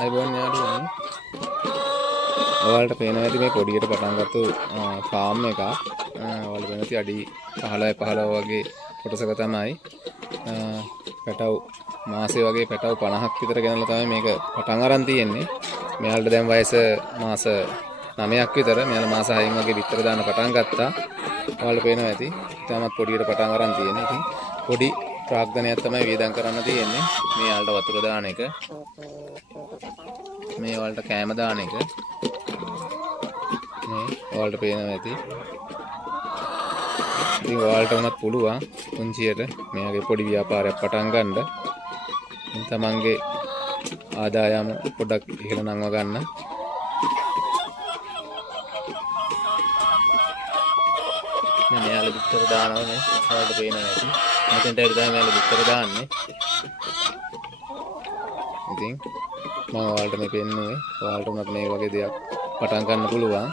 අයිබෝන් යාළුවනේ. ඔයාලට පේනවා ඇති මේ පොඩියට පටන් ගත්තු ෆාම් එකක්. ඔයාලට පේනවා ඇති අඩි 15 වගේ කොටසක තමයි පැටව් මාසේ වගේ පැටව් 50ක් විතර ගෙනල්ලා තමයි මේක පටන් අරන් තියෙන්නේ. මෙයාලට දැන් වයස මාස 9ක් විතර. මෙයාලා මාස 6න් වගේ විතර දාන්න පටන් ගත්තා. ඔයාලට පේනවා ඇති. තාමත් පොඩියට පටන් අරන් තියෙන්නේ. ඉතින් පොඩි ප්‍රාග්ධනයක් තමයි වේදම් කරන්න තියෙන්නේ. මේ යාලට වතුර දාන එක. මේ වලට කෑම දාන එක. මේ ඔයාලට පේනවා ඇති. ඉතින් ඔයාලට උනත් පුළුවන් පුංචියට මේ වගේ පොඩි ව්‍යාපාරයක් පටන් ගන්න. ඉතින් තමන්ගේ ආදායම පොඩක් ඉහළ නංව ගන්න. මේ මෙයාලා විතර දානවනේ. ඔයාලට පේනවා ඇති. මෙතෙන්ට ඇවිත් තමයි මෙයාලා විතර දාන්නේ. ඉතින් මම ඔයාලට මේ පෙන්නුවේ ඔයාලට උනත් මේ වගේ දෙයක් පටන් ගන්න පුළුවන්.